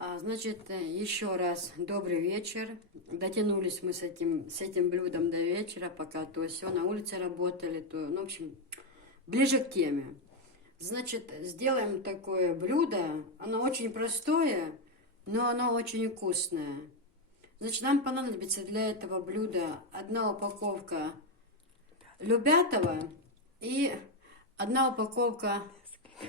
Значит, еще раз добрый вечер. Дотянулись мы с этим блюдом до вечера, пока то все на улице работали, то, ну, в общем, ближе к теме. Значит, сделаем такое блюдо. Оно очень простое, но оно очень вкусное. Значит, нам понадобится для этого блюда одна упаковка любятого и одна упаковка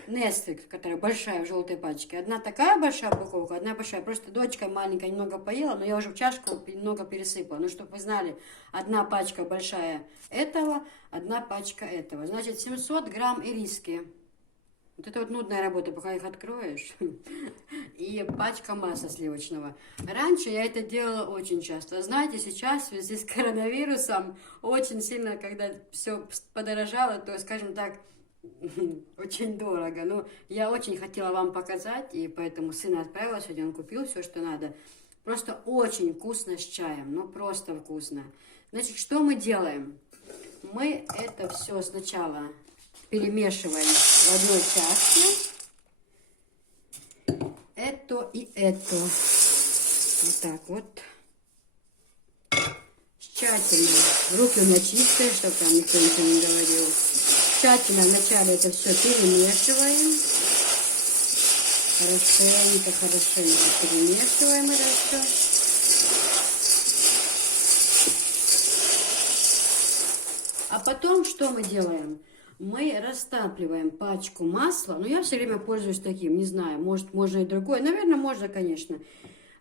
Несквик, которая большая в желтой пачке. Одна такая большая упаковка, одна большая. Просто дочка маленькая немного поела, но я уже в чашку немного пересыпала. Ну, чтобы вы знали, одна пачка большая этого, одна пачка этого. Значит, 700 грамм ириски. Вот это вот нудная работа, пока их откроешь. И пачка масла сливочного. Раньше я это делала очень часто. Знаете, сейчас в связи с коронавирусом очень сильно, когда все подорожало, то, скажем так, очень дорого. Но я очень хотела вам показать, и поэтому сына отправила сегодня, он купил все, что надо. Просто очень вкусно с чаем, ну просто вкусно. Значит, что мы делаем? Мы это все сначала перемешиваем в одной чашке. Это и это. Вот так вот. Тщательно. Руки у меня чистые, чтобы там никто ничего не говорил. Тщательно вначале это все перемешиваем. Хорошенько перемешиваем это все. А потом что мы делаем? Мы растапливаем пачку масла. Но я все время пользуюсь таким, не знаю, может можно и другое. Наверное, можно, конечно.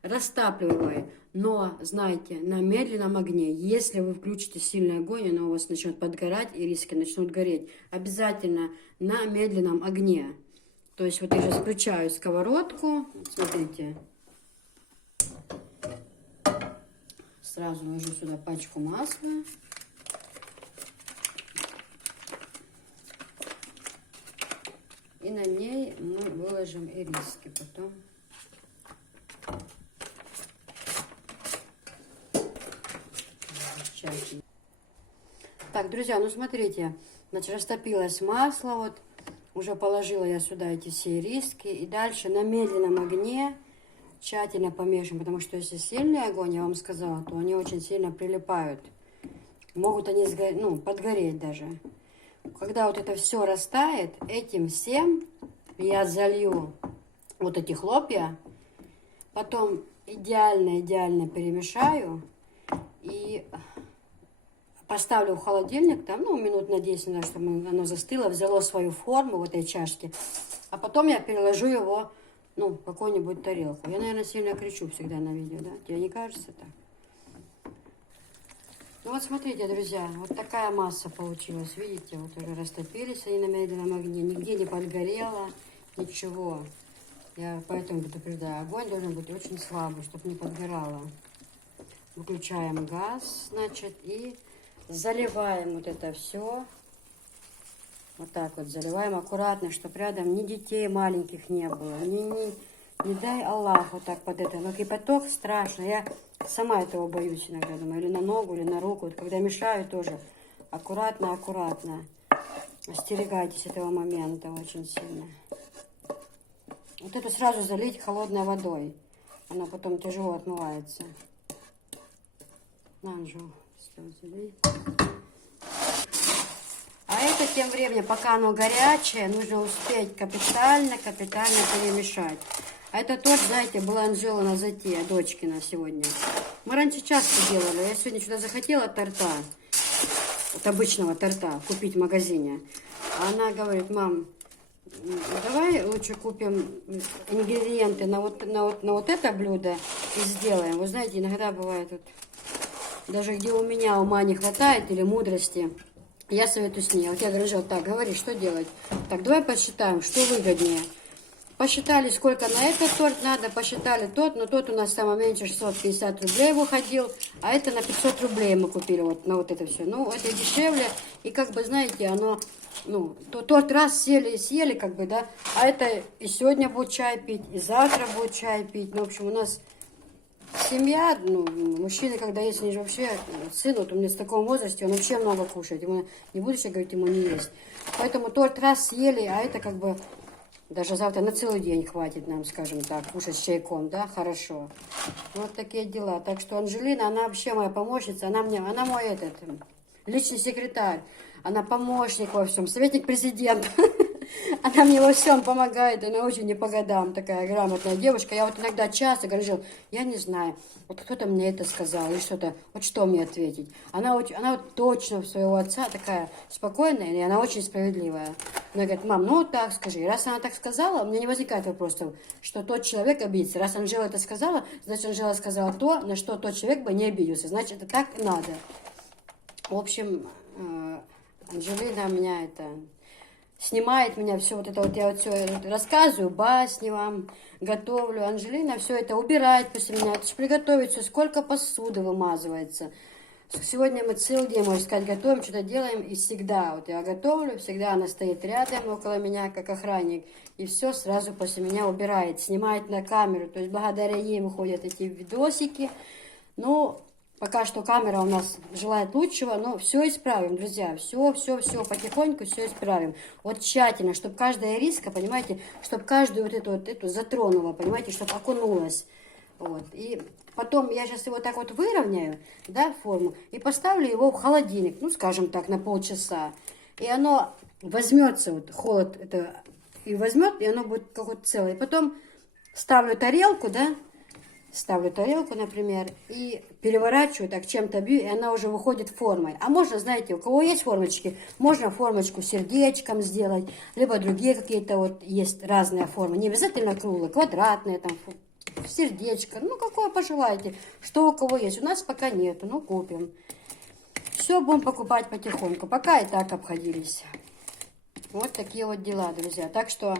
Растапливаем. Но, знаете, на медленном огне. Если вы включите сильный огонь, оно у вас начнет подгорать, и риски начнут гореть. Обязательно на медленном огне. То есть вот я сейчас включаю сковородку. Смотрите. Сразу ложу сюда пачку масла. И на ней мы выложим ириски потом. Так, друзья, ну смотрите, значит, растопилось масло, вот, уже положила я сюда эти все ириски, и дальше на медленном огне тщательно помешиваем, потому что если сильный огонь, я вам сказала, то они очень сильно прилипают, могут они подгореть даже. Когда вот это все растает, этим всем я залью вот эти хлопья, потом идеально перемешаю и поставлю в холодильник, там, ну, минут на 10, чтобы оно застыло, взяло свою форму в этой чашке. А потом я переложу его, ну, в какую-нибудь тарелку. Я, наверное, сильно кричу всегда на видео, да? Тебе не кажется так? Ну, вот смотрите, друзья, вот такая масса получилась. Видите, вот уже растопились они на медленном огне. Нигде не подгорело, ничего. Я поэтому предупреждаю, огонь должен быть очень слабый, чтобы не подгорало. Выключаем газ, значит, и заливаем вот это все. Вот так вот заливаем аккуратно, чтобы рядом ни детей маленьких не было. Не дай Аллах вот так под это. Но кипяток страшно. Я сама этого боюсь иногда, думаю, или на ногу, или на руку. Вот когда мешаю тоже аккуратно. Остерегайтесь этого момента очень сильно. Вот это сразу залить холодной водой. Она потом тяжело отмывается. На, Анжу, залей. А это тем временем, пока оно горячее, нужно успеть капитально перемешать. А это торт, знаете, была Анжела на затее, дочкина сегодня. Мы раньше часто делали. Я сегодня сюда захотела торта, вот обычного торта, купить в магазине. А она говорит: мам, давай лучше купим ингредиенты на вот это блюдо и сделаем. Вы знаете, иногда бывает, вот, даже где у меня ума не хватает или мудрости, я советую с ней. Вот я говорю: так, говори, что делать? Так, давай посчитаем, что выгоднее. Посчитали, сколько на этот торт надо, посчитали тот, но тот у нас самое меньше 650 рублей выходил, а это на 500 рублей мы купили вот на вот это все. Ну, это дешевле, и как бы, знаете, оно, ну, торт раз съели, как бы, да, а это и сегодня будет чай пить, и завтра будет чай пить. Ну, в общем, у нас семья, ну, мужчины, когда есть, они же вообще, сын, вот у меня в таком возрасте, он вообще много кушает, ему, не буду сейчас говорить, ему не есть. Поэтому торт раз съели, а это как бы Даже завтра на целый день хватит нам, скажем так, кушать с чайком, да, хорошо. Вот такие дела. Так что Анжелина, она вообще моя помощница, она мой этот, личный секретарь, она помощник во всем, советник президента. Она мне во всем помогает, она очень не по годам, такая грамотная девушка. Я вот иногда часто говорю, я не знаю, вот кто-то мне это сказал или что-то, вот что мне ответить. Она вот точно в своего отца такая спокойная, и она очень справедливая. Она говорит, мам, ну вот так скажи. Раз она так сказала, у меня не возникает вопросов, что тот человек обидится. Раз Анжела это сказала, значит, Анжела сказала то, на что тот человек бы не обиделся. Значит, это так надо. В общем, Анжелина меня это... Снимает меня все вот это вот, я вот все рассказываю, басни вам, готовлю. Анжелина все это убирает после меня, это же приготовить все, сколько посуды вымазывается. Сегодня мы целый день, можно сказать, готовим, что-то делаем, и всегда, вот я готовлю, всегда она стоит рядом около меня, как охранник, и все сразу после меня убирает, снимает на камеру, то есть благодаря ей выходят эти видосики, ну... Пока что камера у нас желает лучшего, но все исправим, друзья. Все, потихоньку все исправим. Вот тщательно, чтобы каждая риска, понимаете, чтобы каждую вот эту затронула, понимаете, чтобы окунулась. Вот. И потом я сейчас его так вот выровняю, да, форму, и поставлю его в холодильник, ну, скажем так, на полчаса. И оно возьмется, вот холод это, и возьмет, и оно будет как-то целое. И потом ставлю тарелку, да, ставлю тарелку, например, и переворачиваю, так чем-то бью, и она уже выходит формой. А можно, знаете, у кого есть формочки, можно формочку сердечком сделать, либо другие какие-то вот есть разные формы. Не обязательно круглые, квадратные, там, сердечко, ну, какое пожелаете, что у кого есть. У нас пока нету, ну, купим. Все будем покупать потихоньку, пока и так обходились. Вот такие вот дела, друзья. Так что...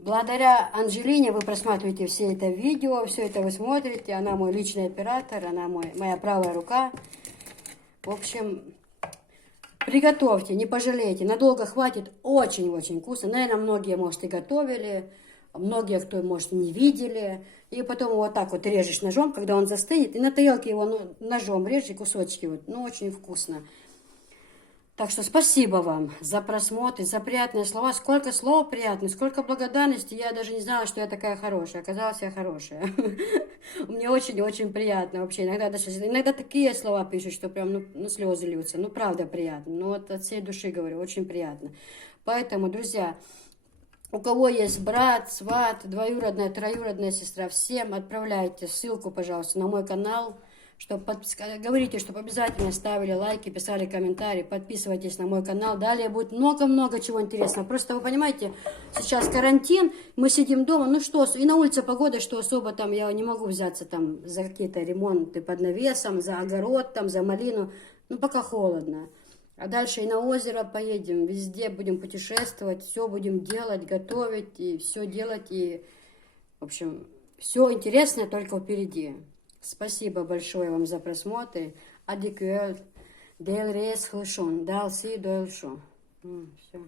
Благодаря Анжелине вы просматриваете все это видео, все это вы смотрите. Она мой личный оператор, она моя правая рука. В общем, приготовьте, не пожалейте. Надолго хватит, очень-очень вкусно. Наверное, многие, может, и готовили, многие, кто, может, не видели. И потом вот так вот режешь ножом, когда он застынет. И на тарелке его ножом режешь, кусочки. Вот. Ну, очень вкусно. Так что спасибо вам за просмотр, за приятные слова. Сколько слов приятных, сколько благодарности. Я даже не знала, что я такая хорошая. Оказалось, я хорошая. Мне очень-очень приятно вообще. Иногда такие слова пишут, что прям ну, слезы льются. Ну, правда, приятно. Ну, вот от всей души говорю, очень приятно. Поэтому, друзья, у кого есть брат, сват, двоюродная, троюродная сестра, всем отправляйте ссылку, пожалуйста, на мой канал. Говорите, чтобы обязательно ставили лайки, писали комментарии, подписывайтесь на мой канал. Далее будет много-много чего интересного. Просто вы понимаете, сейчас карантин, мы сидим дома, ну что, и на улице погода, что особо там я не могу взяться там за какие-то ремонты под навесом, за огород, там, за малину. Ну пока холодно. А дальше и на озеро поедем, везде будем путешествовать, все будем делать, готовить и все делать. И, в общем, все интересное только впереди. Спасибо большое вам за просмотр. Адикюэль, Дель Рейс Хлышон, Дал Си Дойл Шо. Все.